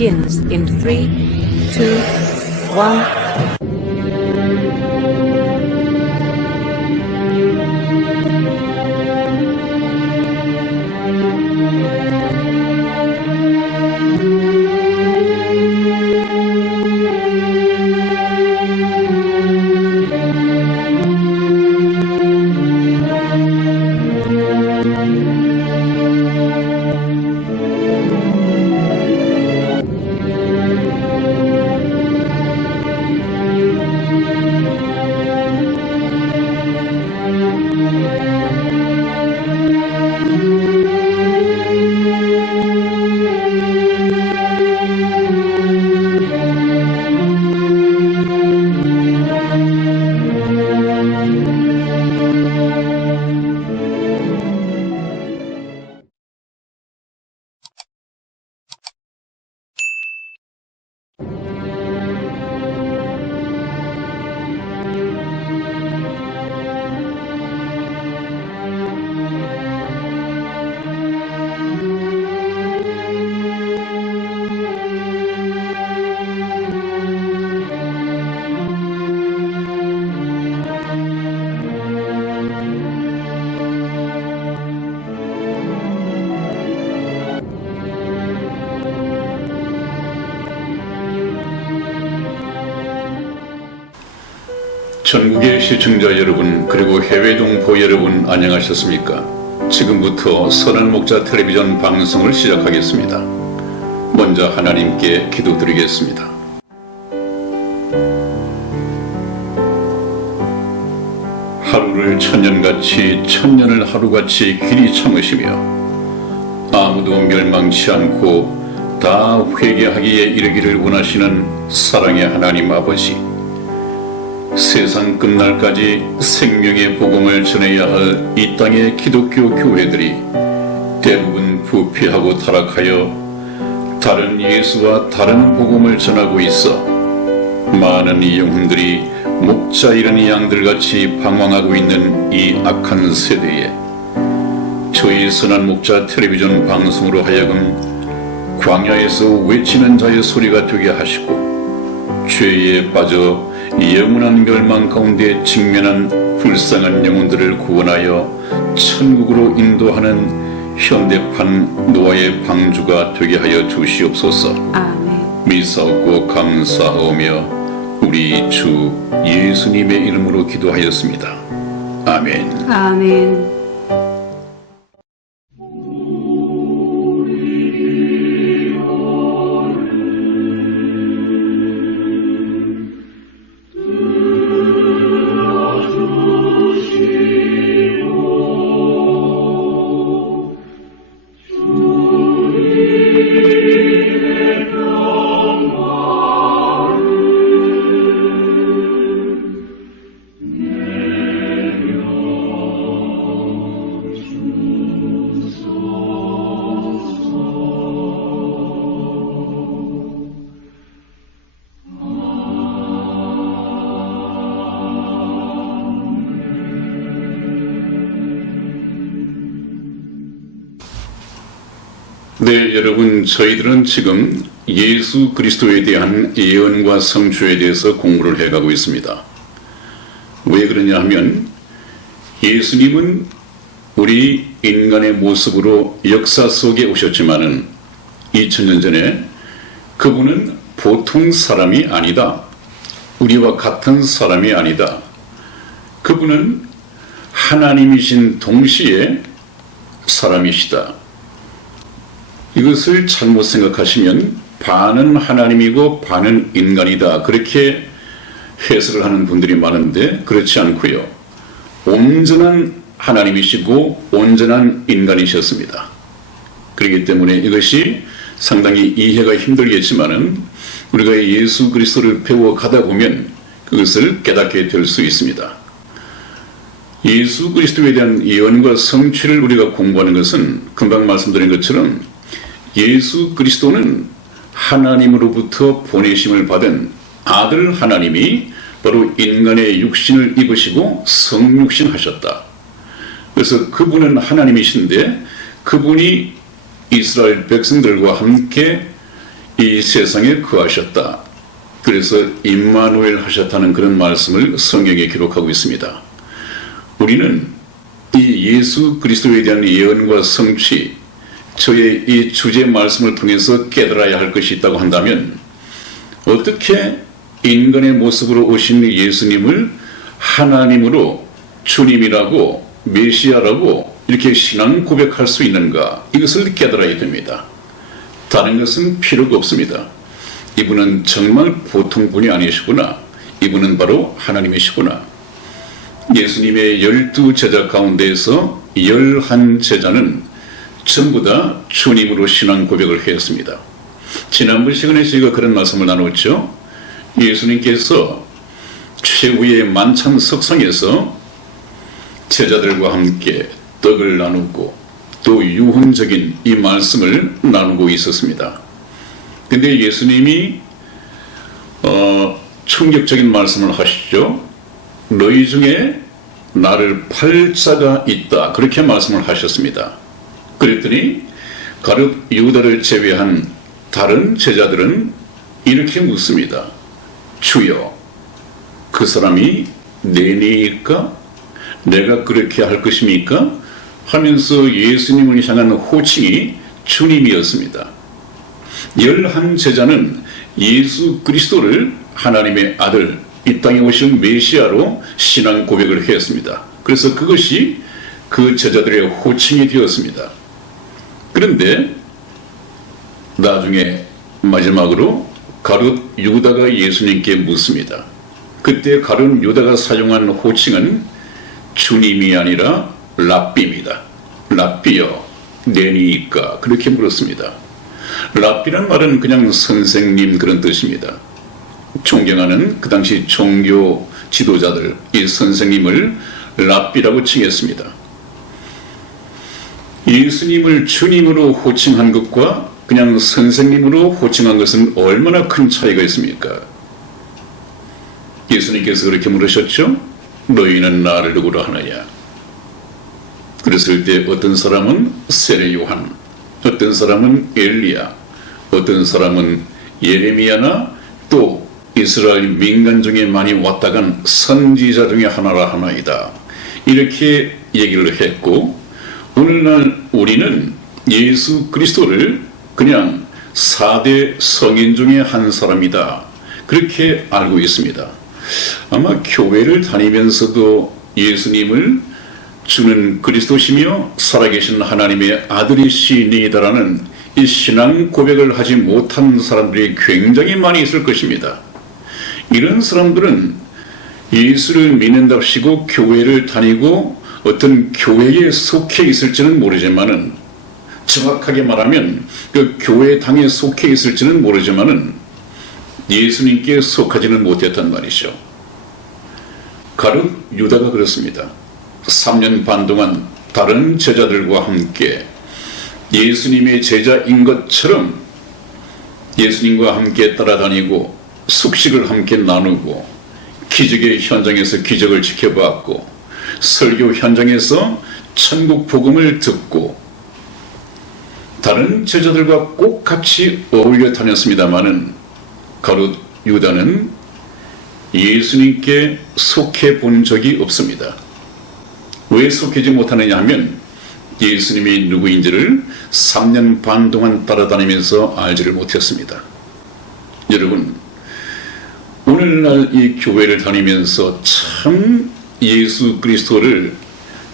begins in 3, 2, 1. 전국의 시청자 여러분, 그리고 해외 동포 여러분, 안녕하셨습니까? 지금부터 선한 목자 텔레비전 방송을 시작하겠습니다. 먼저 하나님께 기도드리겠습니다. 하루를 천년같이, 천년을 하루같이 길이 참으시며 아무도 멸망치 않고 다 회개하기에 이르기를 원하시는 사랑의 하나님 아버지, 세상 끝날까지 생명의 복음을 전해야 할 이 땅의 기독교 교회들이 대부분 부패하고 타락하여 다른 예수와 다른 복음을 전하고 있어 많은 영혼들이 목자 잃은 양들같이 방황하고 있는 이 악한 세대에 저희 선한 목자 텔레비전 방송으로 하여금 광야에서 외치는 자의 소리가 되게 하시고 죄에 빠져 영원한 멸망 가운데 직면한 불쌍한 영혼들을 구원하여 천국으로 인도하는 현대판 노아의 방주가 되게 하여 주시옵소서. 아멘. 미사옵고 감사하오며 우리 주 예수님의 이름으로 기도하였습니다. 아멘. 아멘. 네, 여러분, 저희들은 지금 예수 그리스도에 대한 예언과 성취에 대해서 공부를 해가고 있습니다. 왜 그러냐 하면 예수님은 우리 인간의 모습으로 역사 속에 오셨지만은 2000년 전에 그분은 보통 사람이 아니다. 우리와 같은 사람이 아니다. 그분은 하나님이신 동시에 사람이시다. 이것을 잘못 생각하시면 반은 하나님이고 반은 인간이다, 그렇게 해석을 하는 분들이 많은데 그렇지 않고요. 온전한 하나님이시고 온전한 인간이셨습니다. 그렇기 때문에 이것이 상당히 이해가 힘들겠지만은 우리가 예수 그리스도를 배워가다 보면 그것을 깨닫게 될 수 있습니다. 예수 그리스도에 대한 예언과 성취를 우리가 공부하는 것은 금방 말씀드린 것처럼 예수 그리스도는 하나님으로부터 보내심을 받은 아들 하나님이 바로 인간의 육신을 입으시고 성육신 하셨다. 그래서 그분은 하나님이신데 그분이 이스라엘 백성들과 함께 이 세상에 거하셨다. 그래서 임마누엘 하셨다는 그런 말씀을 성경에 기록하고 있습니다. 우리는 이 예수 그리스도에 대한 예언과 성취, 저의 이 주제 말씀을 통해서 깨달아야 할 것이 있다고 한다면 어떻게 인간의 모습으로 오신 예수님을 하나님으로 주님이라고 메시아라고 이렇게 신앙 고백할 수 있는가, 이것을 깨달아야 됩니다. 다른 것은 필요가 없습니다. 이분은 정말 보통 분이 아니시구나. 이분은 바로 하나님이시구나. 예수님의 12 제자 가운데에서 11 제자는 전부 다 주님으로 신앙 고백을 했습니다. 지난번 시간에 저희가 그런 말씀을 나눴죠. 예수님께서 최후의 만찬 석상에서 제자들과 함께 떡을 나누고 또 유언적인 이 말씀을 나누고 있었습니다. 근데 예수님이 충격적인 말씀을 하시죠. 너희 중에 나를 팔 자가 있다, 그렇게 말씀을 하셨습니다. 그랬더니 가룟 유다를 제외한 다른 제자들은 이렇게 묻습니다. 주여, 그 사람이 내니일까? 내가 그렇게 할 것입니까? 하면서 예수님을 향한 호칭이 주님이었습니다. 11 제자는 예수 그리스도를 하나님의 아들, 이 땅에 오신 메시아로 신앙 고백을 했습니다. 그래서 그것이 그 제자들의 호칭이 되었습니다. 그런데 나중에 마지막으로 가룟 유다가 예수님께 묻습니다. 그때 가룟 유다가 사용한 호칭은 주님이 아니라 랍비입니다. 랍비여, 내니일까? 그렇게 물었습니다. 랍비란 말은 그냥 선생님, 그런 뜻입니다. 존경하는 그 당시 종교 지도자들, 이 선생님을 랍비라고 칭했습니다. 예수님을 주님으로 호칭한 것과 그냥 선생님으로 호칭한 것은 얼마나 큰 차이가 있습니까? 예수님께서 그렇게 물으셨죠? 너희는 나를 누구로 하느냐? 그랬을 때 어떤 사람은 세례 요한, 어떤 사람은 엘리야, 어떤 사람은 예레미야나 또 이스라엘 민간 중에 많이 왔다 간 선지자 중에 하나라 하나이다, 이렇게 얘기를 했고, 오늘날 우리는 예수 그리스도를 그냥 4대 성인 중에 한 사람이다, 그렇게 알고 있습니다. 아마 교회를 다니면서도 예수님을 주는 그리스도시며 살아계신 하나님의 아들이시니이다라는 이 신앙 고백을 하지 못한 사람들이 굉장히 많이 있을 것입니다. 이런 사람들은 예수를 믿는답시고 교회를 다니고 어떤 교회에 속해 있을지는 모르지만은, 정확하게 말하면 그 교회 당에 속해 있을지는 모르지만은 예수님께 속하지는 못했단 말이죠. 가룟 유다가 그렇습니다. 3년 반 동안 다른 제자들과 함께 예수님의 제자인 것처럼 예수님과 함께 따라다니고 숙식을 함께 나누고 기적의 현장에서 기적을 지켜봤고 설교 현장에서 천국 복음을 듣고 다른 제자들과 꼭 같이 어울려 다녔습니다마는 가룟 유다는 예수님께 속해 본 적이 없습니다. 왜 속해지 못하느냐 하면 예수님이 누구인지를 3년 반 동안 따라다니면서 알지를 못했습니다. 여러분, 오늘날 이 교회를 다니면서 참 예수 그리스도를,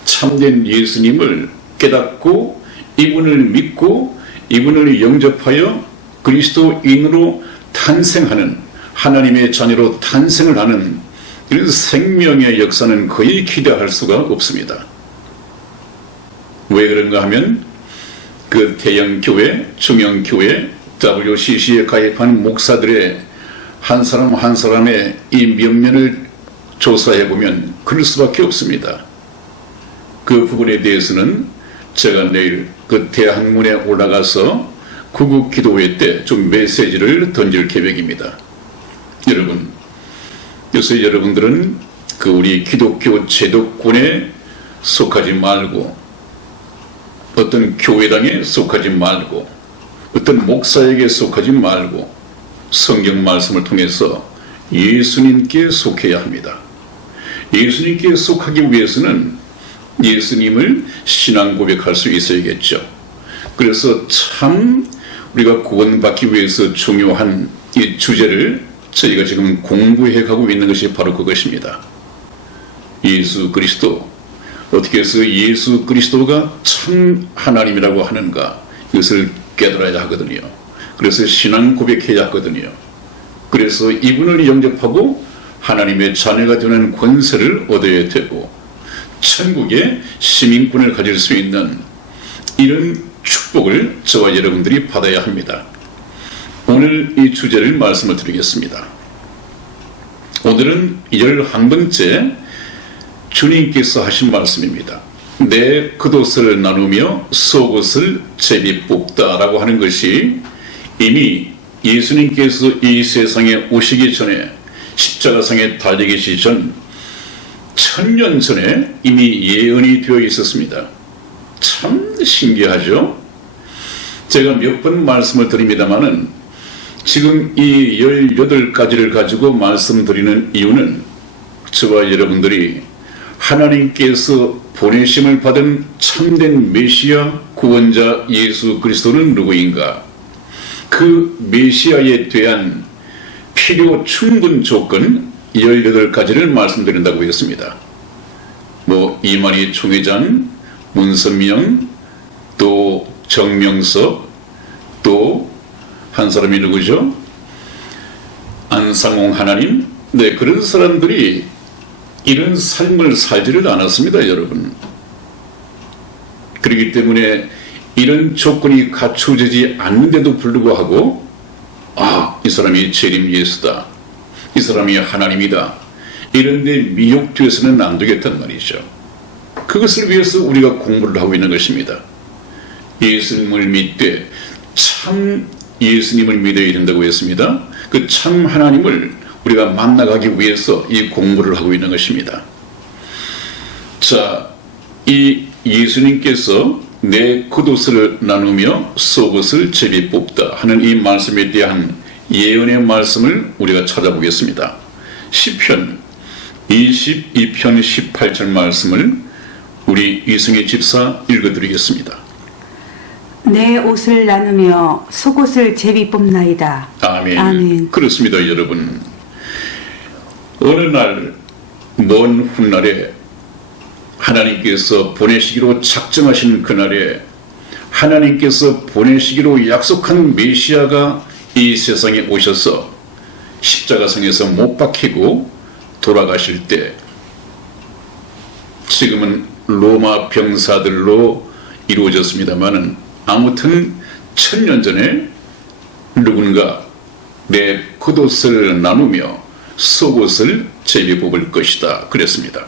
참된 예수님을 깨닫고 이분을 믿고 이분을 영접하여 그리스도인으로 탄생하는, 하나님의 자녀로 탄생을 하는 이런 생명의 역사는 거의 기대할 수가 없습니다. 왜 그런가 하면 그 대형교회, 중형교회, WCC에 가입한 목사들의 한 사람 한 사람의 이 면면을 조사해보면 그럴 수밖에 없습니다. 그 부분에 대해서는 제가 내일 그 대학문에 올라가서 구국 기도회 때 좀 메시지를 던질 계획입니다. 여러분, 요새 여러분들은 그 우리 기독교 제도권에 속하지 말고 어떤 교회당에 속하지 말고 어떤 목사에게 속하지 말고 성경 말씀을 통해서 예수님께 속해야 합니다. 예수님께 속하기 위해서는 예수님을 신앙 고백할 수 있어야겠죠. 그래서 참 우리가 구원받기 위해서 중요한 이 주제를 저희가 지금 공부해 가고 있는 것이 바로 그것입니다. 예수 그리스도, 어떻게 해서 예수 그리스도가 참 하나님이라고 하는가, 이것을 깨달아야 하거든요. 그래서 신앙 고백해야 하거든요. 그래서 이분을 영접하고 하나님의 자녀가 되는 권세를 얻어야 되고 천국의 시민권을 가질 수 있는 이런 축복을 저와 여러분들이 받아야 합니다. 오늘 이 주제를 말씀을 드리겠습니다. 오늘은 11번째 주님께서 하신 말씀입니다. 내 겉옷을 나누며 속옷을 제비 뽑다 라고 하는 것이 이미 예수님께서 이 세상에 오시기 전에 십자가상에 달려 계시기 전 1000년 전에 이미 예언이 되어 있었습니다. 참 신기하죠? 제가 몇 번 말씀을 드립니다마는 지금 이 18가지를 가지고 말씀드리는 이유는 저와 여러분들이 하나님께서 보내심을 받은 참된 메시아 구원자 예수 그리스도는 누구인가, 그 메시아에 대한 필요 충분 조건 18가지를 말씀드린다고 했습니다. 이만희 총회장, 문선명, 또 정명석, 또 한 사람이 누구죠? 안상홍 하나님. 네, 그런 사람들이 이런 삶을 살지를 않았습니다, 여러분. 그렇기 때문에 이런 조건이 갖춰지지 않는데도 불구하고 이 사람이 재림 예수다, 이 사람이 하나님이다, 이런데 미혹되어서는 안 되겠단 말이죠. 그것을 위해서 우리가 공부를 하고 있는 것입니다. 예수님을 믿되 참 예수님을 믿어야 된다고 했습니다. 그 참 하나님을 우리가 만나가기 위해서 이 공부를 하고 있는 것입니다. 자, 이 예수님께서 내 겉옷을 나누며 속옷을 제비 뽑다 하는 이 말씀에 대한 예언의 말씀을 우리가 찾아보겠습니다. 시편 22편 18절 말씀을 우리 이승희 집사 읽어드리겠습니다. 내 옷을 나누며 속옷을 제비 뽑나이다. 아멘. 아멘. 그렇습니다, 여러분. 어느 날 먼 훗날에 하나님께서 보내시기로 작정하신 그날에 하나님께서 보내시기로 약속한 메시아가 이 세상에 오셔서 십자가상에서 못 박히고 돌아가실 때, 지금은 로마 병사들로 이루어졌습니다마는 아무튼 1000년 전에 누군가 내 겉옷을 나누며 속옷을 제비 뽑을 것이다 그랬습니다.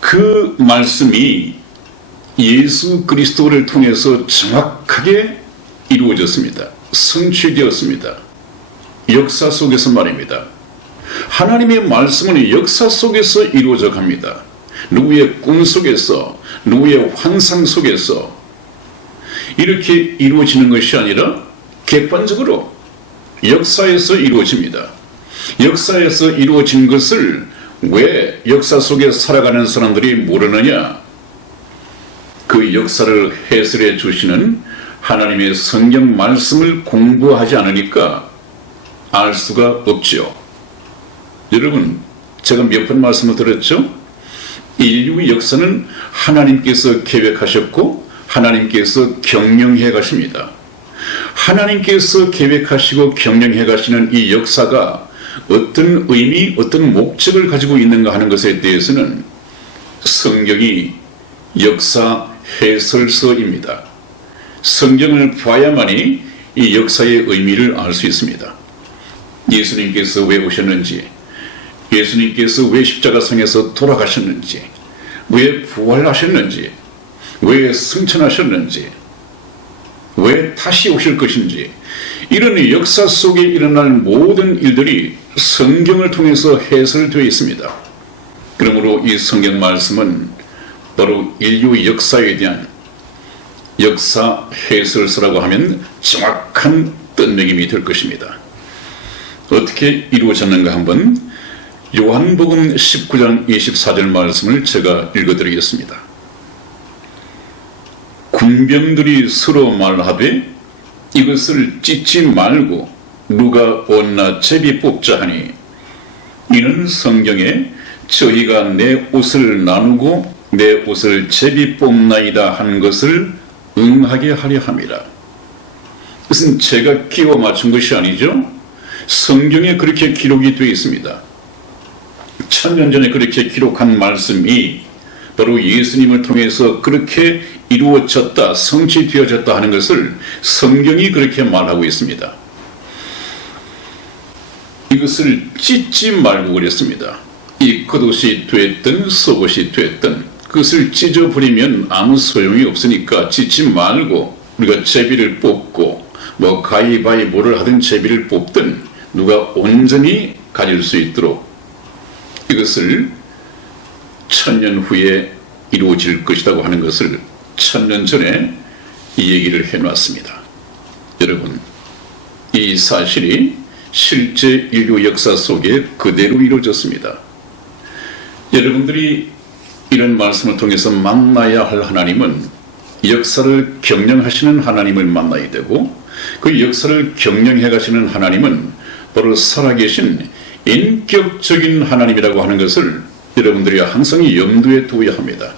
그 말씀이 예수 그리스도를 통해서 정확하게 이루어졌습니다. 성취되었습니다. 역사 속에서 말입니다. 하나님의 말씀은 역사 속에서 이루어져 갑니다. 누구의 꿈 속에서, 누구의 환상 속에서 이렇게 이루어지는 것이 아니라 객관적으로 역사에서 이루어집니다. 역사에서 이루어진 것을 왜 역사 속에 살아가는 사람들이 모르느냐? 그 역사를 해설해 주시는 하나님의 성경 말씀을 공부하지 않으니까 알 수가 없죠. 여러분, 제가 몇 번 말씀을 드렸죠? 인류 역사는 하나님께서 계획하셨고 하나님께서 경영해 가십니다. 하나님께서 계획하시고 경영해 가시는 이 역사가 어떤 의미, 어떤 목적을 가지고 있는가 하는 것에 대해서는 성경이 역사 해설서입니다. 성경을 봐야만이 이 역사의 의미를 알 수 있습니다. 예수님께서 왜 오셨는지, 예수님께서 왜 십자가상에서 돌아가셨는지, 왜 부활하셨는지, 왜 승천하셨는지, 왜 다시 오실 것인지, 이런 역사 속에 일어날 모든 일들이 성경을 통해서 해설되어 있습니다. 그러므로 이 성경 말씀은 바로 인류 역사에 대한 역사 해설서라고 하면 정확한 뜻매김이 될 것입니다. 어떻게 이루어졌는가 한번 요한복음 19장 24절 말씀을 제가 읽어드리겠습니다. 군병들이 서로 말하되 이것을 찢지 말고 누가 옷나 제비 뽑자 하니 이는 성경에 저희가 내 옷을 나누고 내 옷을 제비 뽑나이다 한 것을 응하게 하려 함이라. 그것은 제가 끼워 맞춘 것이 아니죠. 성경에 그렇게 기록이 되어 있습니다. 1000년 전에 그렇게 기록한 말씀이 바로 예수님을 통해서 그렇게 이루어졌다, 성취되어졌다 하는 것을 성경이 그렇게 말하고 있습니다. 이것을 찢지 말고 그랬습니다. 이 겉옷이 됐든 속옷이 됐든 그것을 찢어버리면 아무 소용이 없으니까 찢지 말고 우리가 제비를 뽑고 뭐 가위바위보를 하든 제비를 뽑든 누가 온전히 가질 수 있도록 이것을 1000년 후에 이루어질 것이라고 하는 것을 1000년 전에 이 얘기를 해놨습니다. 여러분, 이 사실이 실제 인류 역사 속에 그대로 이루어졌습니다. 여러분들이 이런 말씀을 통해서 만나야 할 하나님은 역사를 경영하시는 하나님을 만나야 되고 그 역사를 경영해 가시는 하나님은 바로 살아계신 인격적인 하나님이라고 하는 것을 여러분들이 항상 염두에 두어야 합니다.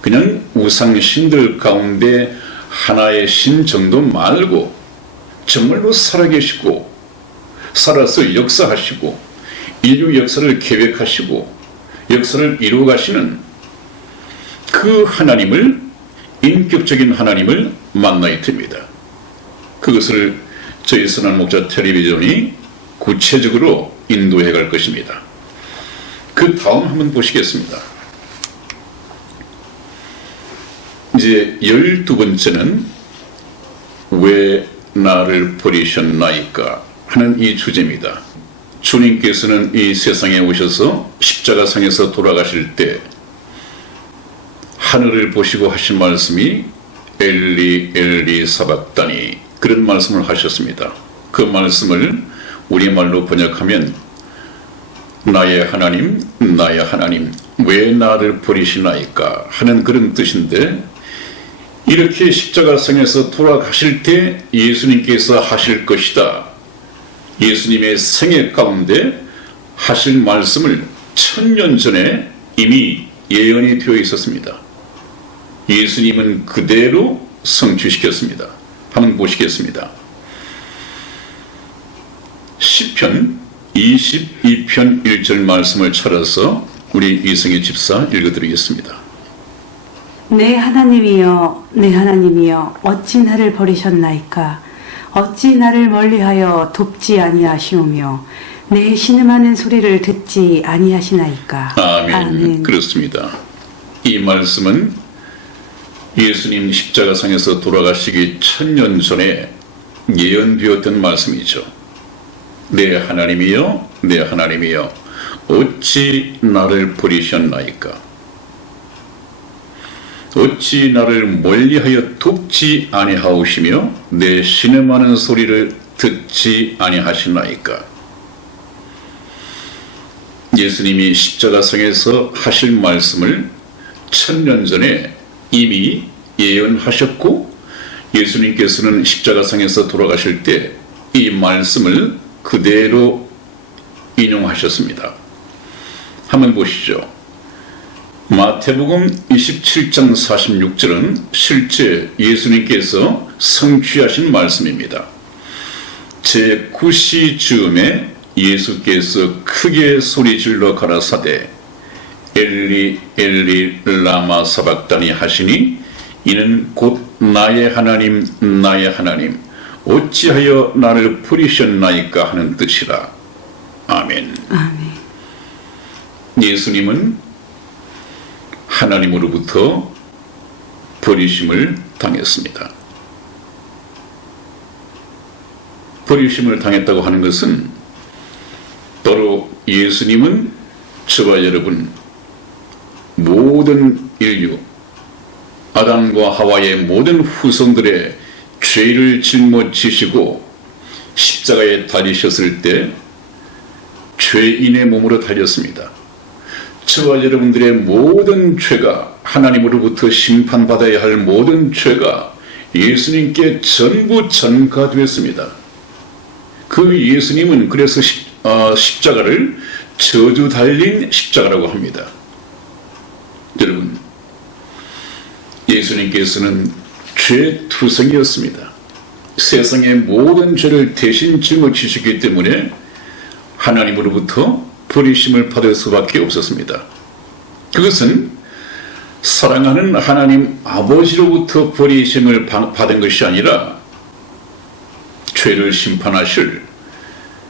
그냥 우상신들 가운데 하나의 신 정도 말고 정말로 살아계시고 살아서 역사하시고 인류 역사를 계획하시고 역사를 이루어가시는 그 하나님을, 인격적인 하나님을 만나야 됩니다. 그것을 저희 선한 목자 텔레비전이 구체적으로 인도해 갈 것입니다. 그 다음 한번 보시겠습니다. 이제 12번째는 왜 나를 버리셨나이까 하는 이 주제입니다. 주님께서는 이 세상에 오셔서 십자가상에서 돌아가실 때 하늘을 보시고 하신 말씀이 엘리 엘리 사박다니 그런 말씀을 하셨습니다. 그 말씀을 우리말로 번역하면 나의 하나님 나의 하나님 왜 나를 버리시나이까 하는 그런 뜻인데 이렇게 십자가상에서 돌아가실 때 예수님께서 하실 것이다. 예수님의 생애 가운데 하실 말씀을 1000년 전에 이미 예언이 되어 있었습니다. 예수님은 그대로 성취시켰습니다. 한번 보시겠습니다. 시편 22편 1절 말씀을 찾아서 우리 이승희 집사 읽어드리겠습니다. 내 하나님이여 내 하나님이여 어찌 나를 버리셨나이까 어찌 나를 멀리하여 돕지 아니하시오며 내 신음하는 소리를 듣지 아니하시나이까. 아멘. 아멘. 그렇습니다. 이 말씀은 예수님 십자가상에서 돌아가시기 1000년 전에 예언되었던 말씀이죠. 내 하나님이여 내 하나님이여 어찌 나를 버리셨나이까 어찌 나를 멀리하여 돕지 아니하오시며 내 신음하는 소리를 듣지 아니하시나이까. 예수님이 십자가상에서 하실 말씀을 1000년 전에 이미 예언하셨고 예수님께서는 십자가상에서 돌아가실 때 이 말씀을 그대로 인용하셨습니다. 한번 보시죠. 마태복음 27장 46절은 실제 예수님께서 성취하신 말씀입니다. 제9시 즈음에 예수께서 크게 소리질러 가라사대 엘리 엘리 라마 사박다니 하시니 이는 곧 나의 하나님 나의 하나님 어찌하여 나를 버리셨나이까 하는 뜻이라. 아멘. 아멘. 예수님은 하나님으로부터 버리심을 당했습니다. 버리심을 당했다고 하는 것은 바로 예수님은 저와 여러분 모든 인류 아담과 하와의 모든 후손들의 죄를 짊어지시고 십자가에 달리셨을 때 죄인의 몸으로 달렸습니다. 저와 여러분들의 모든 죄가, 하나님으로부터 심판받아야 할 모든 죄가 예수님께 전부 전가되었습니다. 그 예수님은 그래서 십자가를 저주 달린 십자가라고 합니다. 여러분, 예수님께서는 죄투성이었습니다. 세상의 모든 죄를 대신 짊어지셨기 때문에 하나님으로부터 버리심을 받을 수밖에 없었습니다. 그것은 사랑하는 하나님 아버지로부터 버리심을 받은 것이 아니라 죄를 심판하실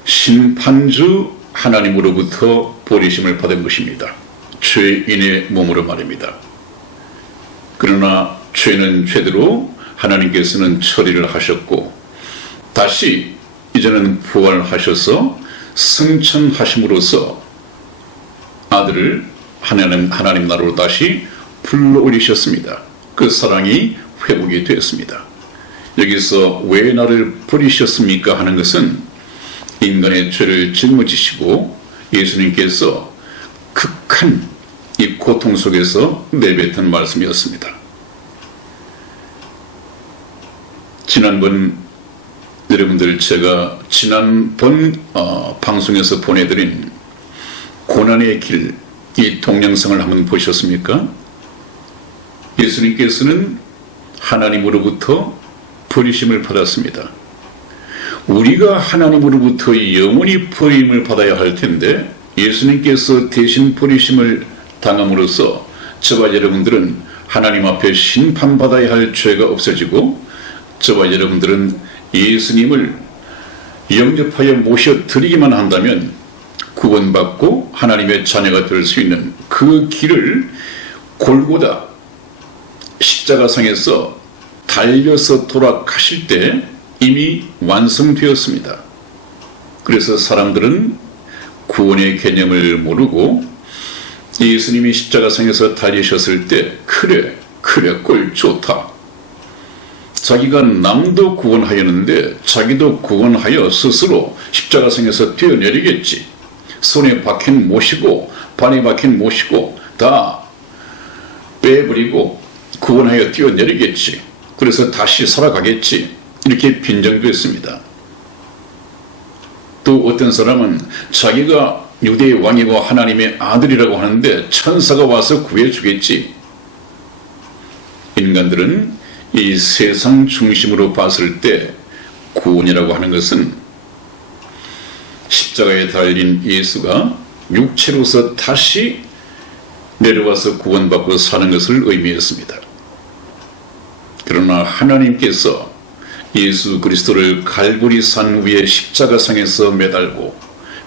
심판주 하나님으로부터 버리심을 받은 것입니다. 죄인의 몸으로 말입니다. 그러나 죄는 죄대로 하나님께서는 처리를 하셨고 다시 이제는 부활하셔서 승천하심으로써 아들을 하나님 나라로 다시 불러올리셨습니다. 그 사랑이 회복이 되었습니다. 여기서 왜 나를 버리셨습니까 하는 것은 인간의 죄를 짊어지시고 예수님께서 극한 이 고통 속에서 내뱉은 말씀이었습니다. 지난번 여러분들 제가 지난번 방송에서 보내드린 고난의 길, 이 동영상을 한번 보셨습니까? 예수님께서는 하나님으로부터 버리심을 받았습니다. 우리가 하나님으로부터 영원히 버림을 받아야 할 텐데 예수님께서 대신 버리심을 당함으로써 저와 여러분들은 하나님 앞에 심판받아야 할 죄가 없어지고 저와 여러분들은 예수님을 영접하여 모셔드리기만 한다면 구원받고 하나님의 자녀가 될 수 있는 그 길을 골고다 십자가상에서 달려서 돌아가실 때 이미 완성되었습니다. 그래서 사람들은 구원의 개념을 모르고 예수님이 십자가상에서 달리셨을 때 그래 꼴 좋다. 자기가 남도 구원하였는데 자기도 구원하여 스스로 십자가상에서 뛰어내리겠지. 손에 박힌 못이고 발에 박힌 못이고 다 빼버리고 구원하여 뛰어내리겠지. 그래서 다시 살아가겠지. 이렇게 빈정됐습니다. 또 어떤 사람은 자기가 유대의 왕이고 하나님의 아들이라고 하는데 천사가 와서 구해주겠지. 인간들은 이 세상 중심으로 봤을 때 구원이라고 하는 것은 십자가에 달린 예수가 육체로서 다시 내려와서 구원받고 사는 것을 의미했습니다. 그러나 하나님께서 예수 그리스도를 갈보리 산 위에 십자가상에서 매달고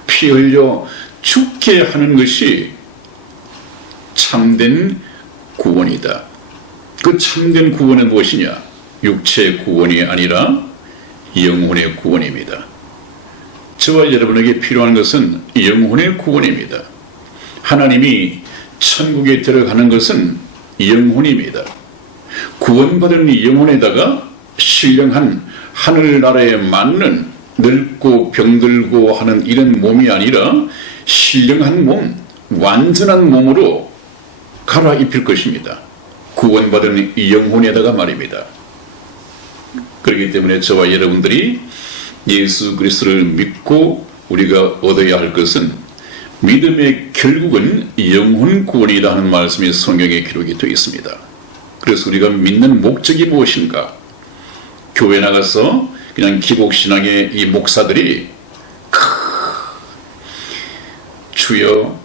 피 흘려 죽게 하는 것이 참된 구원이다. 그 참된 구원은 무엇이냐? 육체의 구원이 아니라 영혼의 구원입니다. 저와 여러분에게 필요한 것은 영혼의 구원입니다. 하나님이 천국에 들어가는 것은 영혼입니다. 구원받은 영혼에다가 신령한 하늘나라에 맞는 늙고 병들고 하는 이런 몸이 아니라 신령한 몸, 완전한 몸으로 갈아입힐 것입니다. 구원받은 영혼에다가 말입니다. 그렇기 때문에 저와 여러분들이 예수 그리스도를 믿고 우리가 얻어야 할 것은 믿음의 결국은 영혼 구원이다 하는 말씀이 성경에 기록이 되어 있습니다. 그래서 우리가 믿는 목적이 무엇인가? 교회 나가서 그냥 기복신앙의 이 목사들이 주여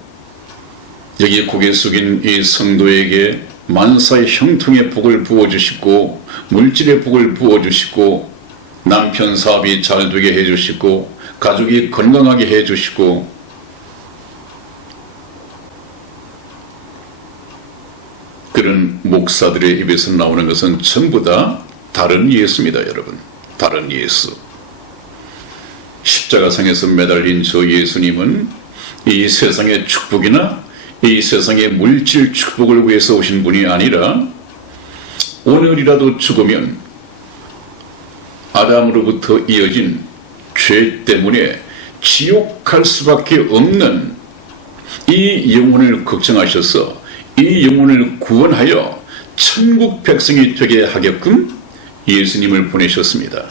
여기 고개 숙인 이 성도에게 만사의 형통의 복을 부어주시고 물질의 복을 부어주시고 남편 사업이 잘 되게 해주시고 가족이 건강하게 해주시고 그런 목사들의 입에서 나오는 것은 전부 다 다른 예수입니다. 여러분, 다른 예수. 십자가상에서 매달린 저 예수님은 이 세상의 축복이나 이 세상의 물질 축복을 위해서 오신 분이 아니라 오늘이라도 죽으면 아담으로부터 이어진 죄 때문에 지옥 갈 수밖에 없는 이 영혼을 걱정하셔서 이 영혼을 구원하여 천국 백성이 되게 하게끔 예수님을 보내셨습니다.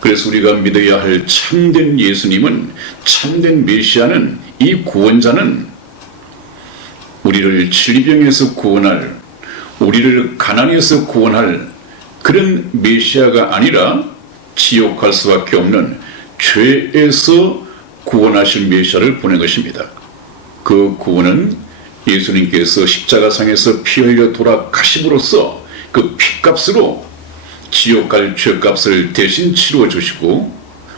그래서 우리가 믿어야 할 참된 예수님은, 참된 메시아는, 이 구원자는 우리를 질병에서 구원할, 우리를 가난에서 구원할 그런 메시아가 아니라 지옥 갈 수밖에 없는 죄에서 구원하실 메시아를 보낸 것입니다. 그 구원은 예수님께서 십자가상에서 피 흘려 돌아가심으로써 그 피값으로 지옥 갈 죄값을 대신 치루어 주시고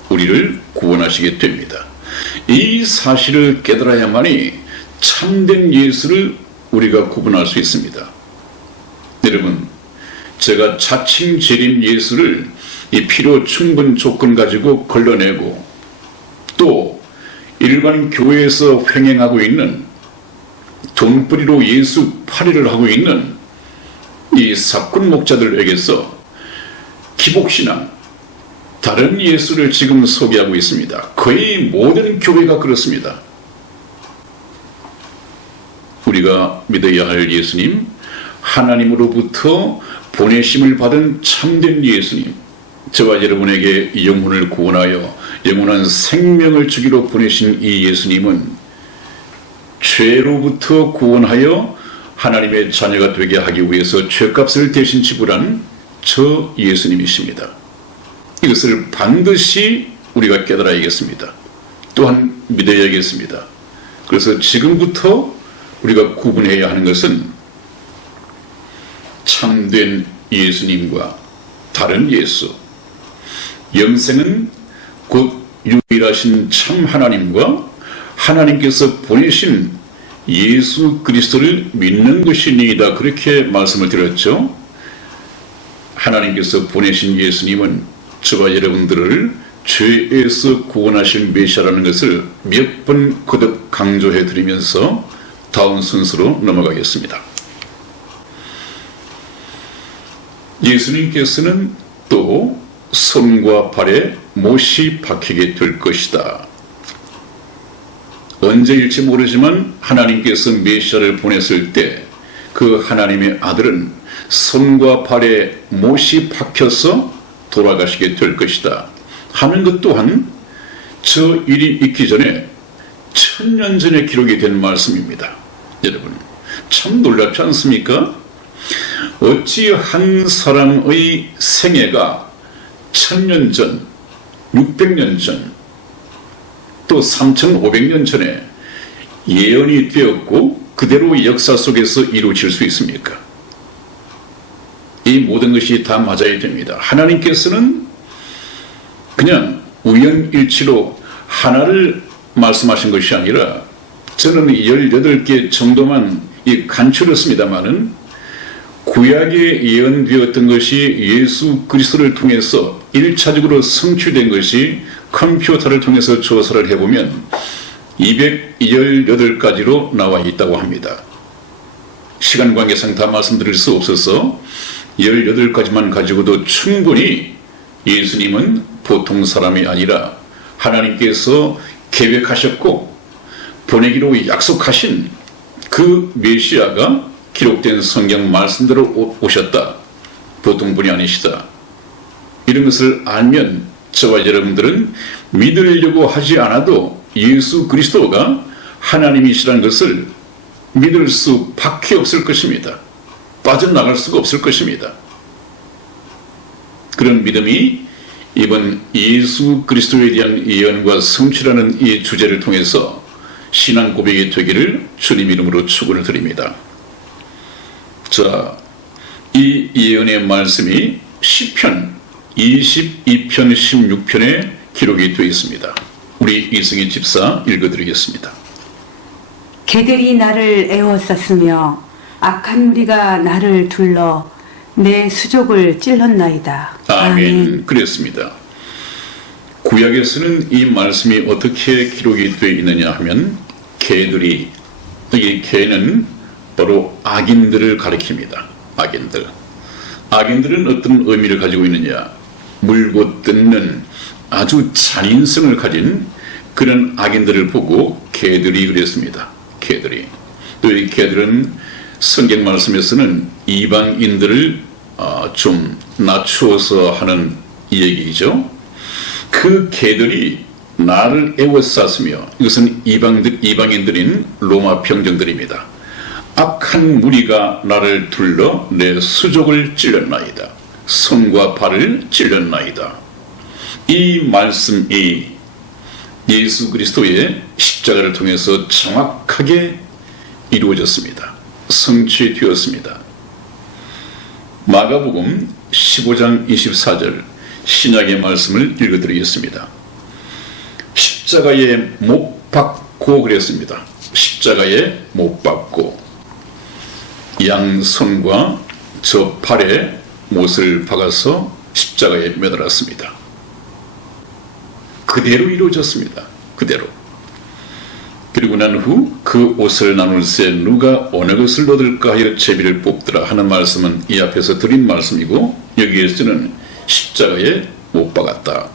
우리를 구원하시게 됩니다. 이 사실을 깨달아야만이 참된 예수를 우리가 구분할 수 있습니다. 여러분, 제가 자칭 재림 예수를 이 필요 충분 조건 가지고 걸러내고 또 일반 교회에서 횡행하고 있는 돈벌이로 예수 팔이를 하고 있는 이 사꾼 목자들에게서 기복신앙, 다른 예수를 지금 소개하고 있습니다. 거의 모든 교회가 그렇습니다. 우리가 믿어야 할 예수님, 하나님으로부터 보내심을 받은 참된 예수님, 저와 여러분에게 영혼을 구원하여 영원한 생명을 주기로 보내신 이 예수님은 죄로부터 구원하여 하나님의 자녀가 되게 하기 위해서 죄값을 대신 지불한 저 예수님이십니다. 이것을 반드시 우리가 깨달아야겠습니다. 또한 믿어야겠습니다. 그래서 지금부터 우리가 구분해야 하는 것은 참된 예수님과 다른 예수, 영생은 곧 유일하신 참 하나님과 하나님께서 보내신 예수 그리스도를 믿는 것이니이다. 그렇게 말씀을 드렸죠. 하나님께서 보내신 예수님은 저와 여러분들을 죄에서 구원하실 메시아라는 것을 몇 번 거듭 강조해 드리면서 다음 순서로 넘어가겠습니다. 예수님께서는 또 손과 발에 못이 박히게 될 것이다. 언제일지 모르지만 하나님께서 메시아를 보냈을 때 그 하나님의 아들은 손과 발에 못이 박혀서 돌아가시게 될 것이다 하는 것 또한 저 일이 있기 전에 1000년 전에 기록이 된 말씀입니다. 여러분, 참 놀랍지 않습니까? 어찌 한 사람의 생애가 1000년 전, 600년 전, 또 3500년 전에 예언이 되었고 그대로 역사 속에서 이루어질 수 있습니까? 이 모든 것이 다 맞아야 됩니다. 하나님께서는 그냥 우연일치로 하나를 말씀하신 것이 아니라 저는 18개 정도만 간추렸습니다마는 구약에 예언되었던 것이 예수 그리스도를 통해서 1차적으로 성취된 것이 컴퓨터를 통해서 조사를 해보면 218가지로 나와 있다고 합니다. 시간 관계상 다 말씀드릴 수 없어서 18가지만 가지고도 충분히 예수님은 보통 사람이 아니라 하나님께서 계획하셨고 보내기로 약속하신 그 메시아가 기록된 성경 말씀대로 오셨다. 보통 분이 아니시다. 이런 것을 알면 저와 여러분들은 믿으려고 하지 않아도 예수 그리스도가 하나님이시라는 것을 믿을 수밖에 없을 것입니다. 빠져나갈 수가 없을 것입니다. 그런 믿음이 이번 예수 그리스도에 대한 예언과 성취라는 이 주제를 통해서 신앙 고백이 되기를 주님 이름으로 축원을 드립니다. 자, 이 예언의 말씀이 시편 22편 16편에 기록이 되어 있습니다. 우리 이승희 집사 읽어드리겠습니다. 개들이 나를 에워쌌으며 악한 무리가 나를 둘러 내 수족을 찔렀나이다. 아멘. 그랬습니다. 구약에서는 이 말씀이 어떻게 기록이 되어 있느냐 하면 개들이, 이 개는 바로 악인들을 가리킵니다. 악인들. 악인들은 어떤 의미를 가지고 있느냐? 물고 뜯는 아주 잔인성을 가진 그런 악인들을 보고 개들이 그랬습니다. 개들이. 또 이 개들은 성경 말씀에서는 이방인들을 좀 낮추어서 하는 얘기죠. 그 개들이 나를 에워쌌으며, 이것은 이방인들인 로마 병정들입니다. 악한 무리가 나를 둘러 내 수족을 찔렀나이다. 손과 발을 찔렀나이다. 이 말씀이 예수 그리스도의 십자가를 통해서 정확하게 이루어졌습니다. 성취되었습니다. 마가복음 15장 24절 신약의 말씀을 읽어드리겠습니다. 십자가에 못 박고 그랬습니다. 십자가에 못 박고 양손과 저 팔에 못을 박아서 십자가에 매달았습니다. 그대로 이루어졌습니다. 그대로. 그리고 난 후 그 옷을 나눌세 누가 어느 것을 얻을까 하여 제비를 뽑더라 하는 말씀은 이 앞에서 드린 말씀이고, 여기에서는 십자가에 못 박았다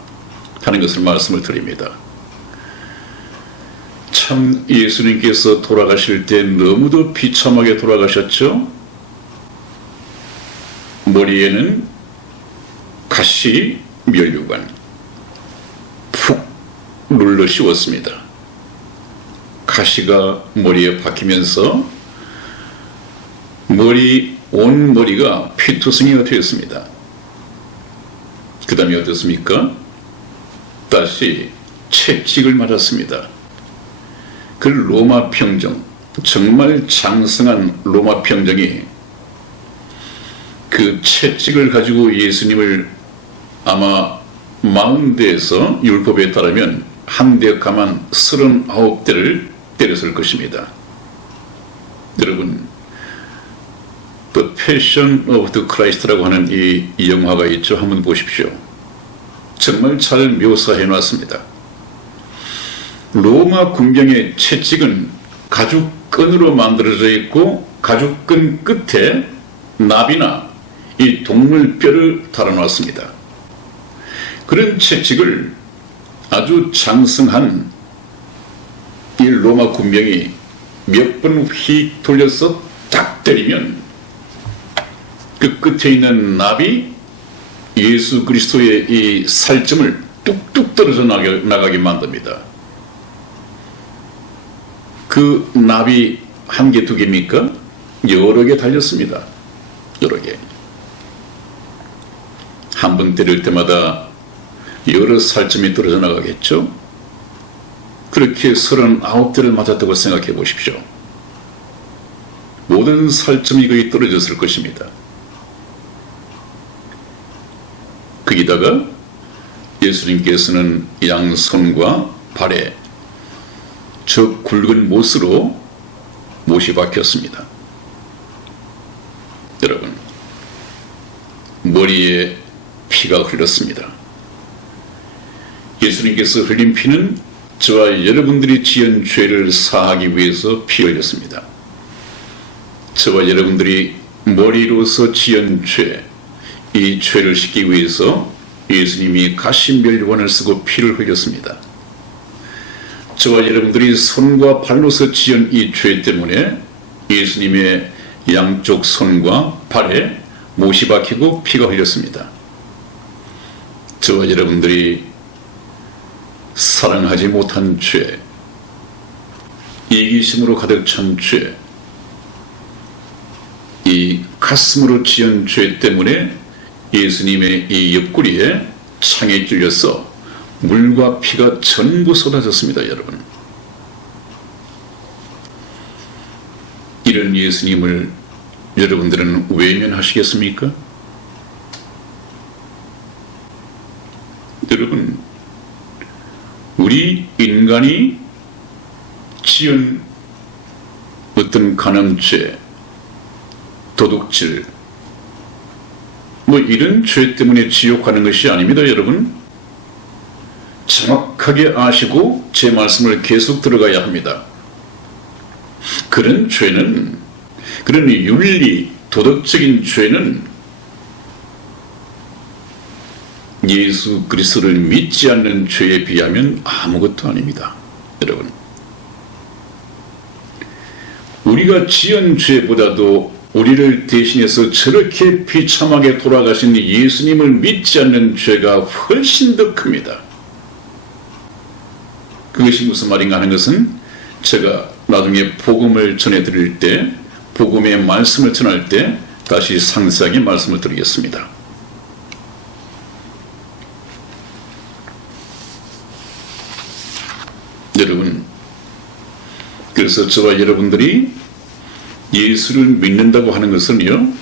하는 것을 말씀을 드립니다. 참 예수님께서 돌아가실 때 너무도 비참하게 돌아가셨죠. 머리에는 가시 면류관 푹 눌러 씌웠습니다. 가시가 머리에 박히면서 온 머리가 피투성이가 되었습니다. 그 다음에 어떻습니까? 다시 채찍을 맞았습니다. 그 로마 평정, 정말 장성한 로마 평정이 그 채찍을 가지고 예수님을 아마 40대에서 율법에 따르면 한 대 가만 39대를 때렸을 것입니다. 여러분, The Passion of the Christ라고 하는 이 영화가 있죠. 한번 보십시오. 정말 잘 묘사해 놨습니다. 로마 군병의 채찍은 가죽끈으로 만들어져 있고, 가죽끈 끝에 나비나 이 동물뼈를 달아놨습니다. 그런 채찍을 아주 장성한 이 로마 군병이 몇 번 휙 돌려서 딱 때리면 그 끝에 있는 납이 예수 그리스도의 이 살점을 뚝뚝 떨어져 나가게 만듭니다. 그 납이 한 개, 두 개입니까? 여러 개 달렸습니다. 여러 개. 한 번 때릴 때마다 여러 살점이 떨어져 나가겠죠? 그렇게 39대를 맞았다고 생각해 보십시오. 모든 살점이 거의 떨어졌을 것입니다. 거기다가 예수님께서는 양손과 발에 저 굵은 못으로 못이 박혔습니다. 여러분, 머리에 피가 흘렀습니다. 예수님께서 흘린 피는 저와 여러분들이 지은 죄를 사하기 위해서 피 흘렸습니다. 저와 여러분들이 머리로서 지은 죄, 이 죄를 씻기 위해서 예수님이 가시면류관을 쓰고 피를 흘렸습니다. 저와 여러분들이 손과 발로서 지은 이 죄 때문에 예수님의 양쪽 손과 발에 못이 박히고 피가 흘렸습니다. 저와 여러분들이 사랑하지 못한 죄, 이기심으로 가득 찬 죄, 이 가슴으로 지은 죄 때문에 예수님의 이 옆구리에 창에 찔려서 물과 피가 전부 쏟아졌습니다. 여러분, 이런 예수님을 여러분들은 외면하시겠습니까? 여러분, 우리 인간이 지은 어떤 간음죄, 도둑질, 이런 죄 때문에 지옥 가는 것이 아닙니다. 여러분, 정확하게 아시고 제 말씀을 계속 들어가야 합니다. 그런 죄는, 그런 윤리, 도덕적인 죄는 예수 그리스도를 믿지 않는 죄에 비하면 아무것도 아닙니다. 여러분, 우리가 지은 죄보다도 우리를 대신해서 저렇게 비참하게 돌아가신 예수님을 믿지 않는 죄가 훨씬 더 큽니다. 그것이 무슨 말인가 하는 것은 제가 나중에 복음을 전해드릴 때, 복음의 말씀을 전할 때 다시 상세하게 말씀을 드리겠습니다. 여러분, 그래서 저와 여러분들이 예수를 믿는다고 하는 것은요,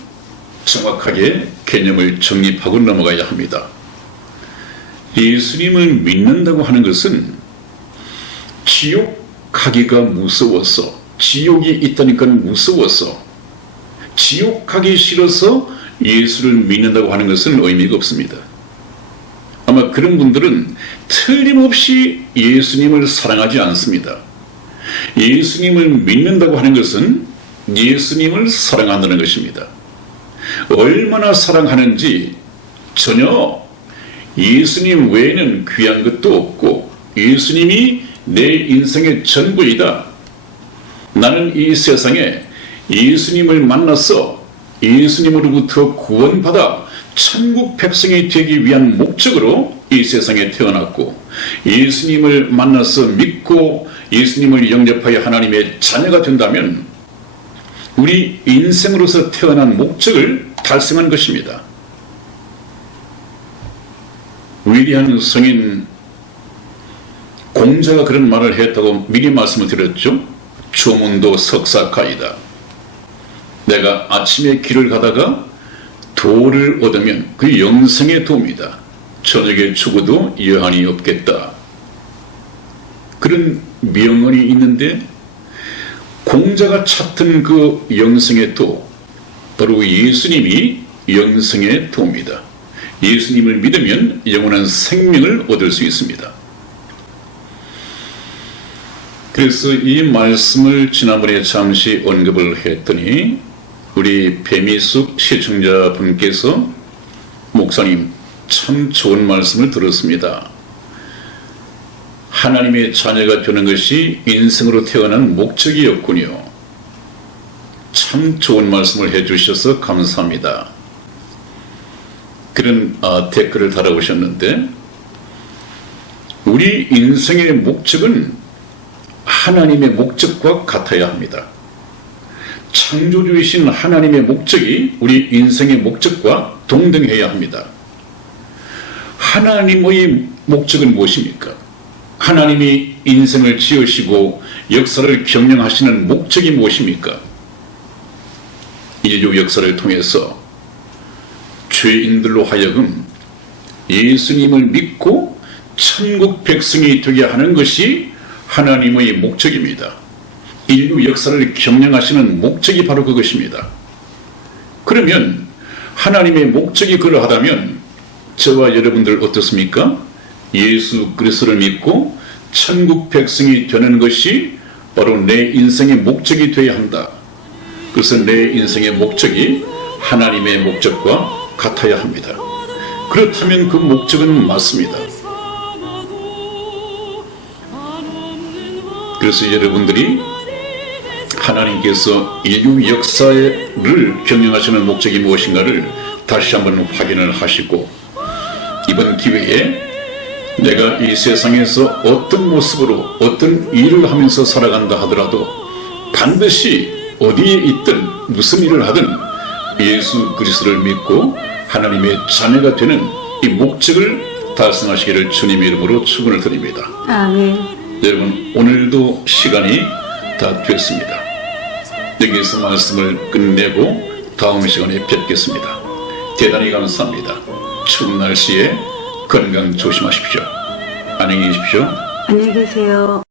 정확하게 개념을 정립하고 넘어가야 합니다. 예수님을 믿는다고 하는 것은 지옥 가기가 무서워서, 지옥이 있다니까 무서워서, 지옥 가기 싫어서 예수를 믿는다고 하는 것은 의미가 없습니다. 아마 그런 분들은 틀림없이 예수님을 사랑하지 않습니다. 예수님을 믿는다고 하는 것은 예수님을 사랑한다는 것입니다. 얼마나 사랑하는지 전혀 예수님 외에는 귀한 것도 없고 예수님이 내 인생의 전부이다. 나는 이 세상에 예수님을 만나서 예수님으로부터 구원받아 천국 백성이 되기 위한 목적으로 이 세상에 태어났고 예수님을 만나서 믿고 예수님을 영접하여 하나님의 자녀가 된다면 우리 인생으로서 태어난 목적을 달성한 것입니다. 위대한 성인 공자가 그런 말을 했다고 미리 말씀을 드렸죠. 조문도 석사가이다. 내가 아침에 길을 가다가 도를 얻으면 그 영생의 도입니다. 저녁에 죽어도 여한이 없겠다. 그런 명언이 있는데 공자가 찾던 그 영생의 도, 바로 예수님이 영생의 도입니다. 예수님을 믿으면 영원한 생명을 얻을 수 있습니다. 그래서 이 말씀을 지난번에 잠시 언급을 했더니 우리 배미숙 시청자분께서 목사님 참 좋은 말씀을 들었습니다. 하나님의 자녀가 되는 것이 인생으로 태어난 목적이었군요. 참 좋은 말씀을 해주셔서 감사합니다. 그런 댓글을 달아오셨는데 우리 인생의 목적은 하나님의 목적과 같아야 합니다. 창조주이신 하나님의 목적이 우리 인생의 목적과 동등해야 합니다. 하나님의 목적은 무엇입니까? 하나님이 인생을 지으시고 역사를 경영하시는 목적이 무엇입니까? 인류 역사를 통해서 죄인들로 하여금 예수님을 믿고 천국 백성이 되게 하는 것이 하나님의 목적입니다. 인류 역사를 경영하시는 목적이 바로 그것입니다. 그러면 하나님의 목적이 그러하다면 저와 여러분들 어떻습니까? 예수 그리스도를 믿고 천국 백성이 되는 것이 바로 내 인생의 목적이 되어야 한다. 그래서 내 인생의 목적이 하나님의 목적과 같아야 합니다. 그렇다면 그 목적은 맞습니다. 그래서 여러분들이 하나님께서 인류 역사를 경영하시는 목적이 무엇인가를 다시 한번 확인을 하시고 이번 기회에 내가 이 세상에서 어떤 모습으로 어떤 일을 하면서 살아간다 하더라도 반드시 어디에 있든 무슨 일을 하든 예수 그리스도를 믿고 하나님의 자녀가 되는 이 목적을 달성하시기를 주님의 이름으로 축원을 드립니다. 아멘. 여러분 오늘도 시간이 다 됐습니다. 여기에서 말씀을 끝내고 다음 시간에 뵙겠습니다. 대단히 감사합니다. 추운 날씨에 건강 조심하십시오. 안녕히 계십시오. 안녕히 계세요.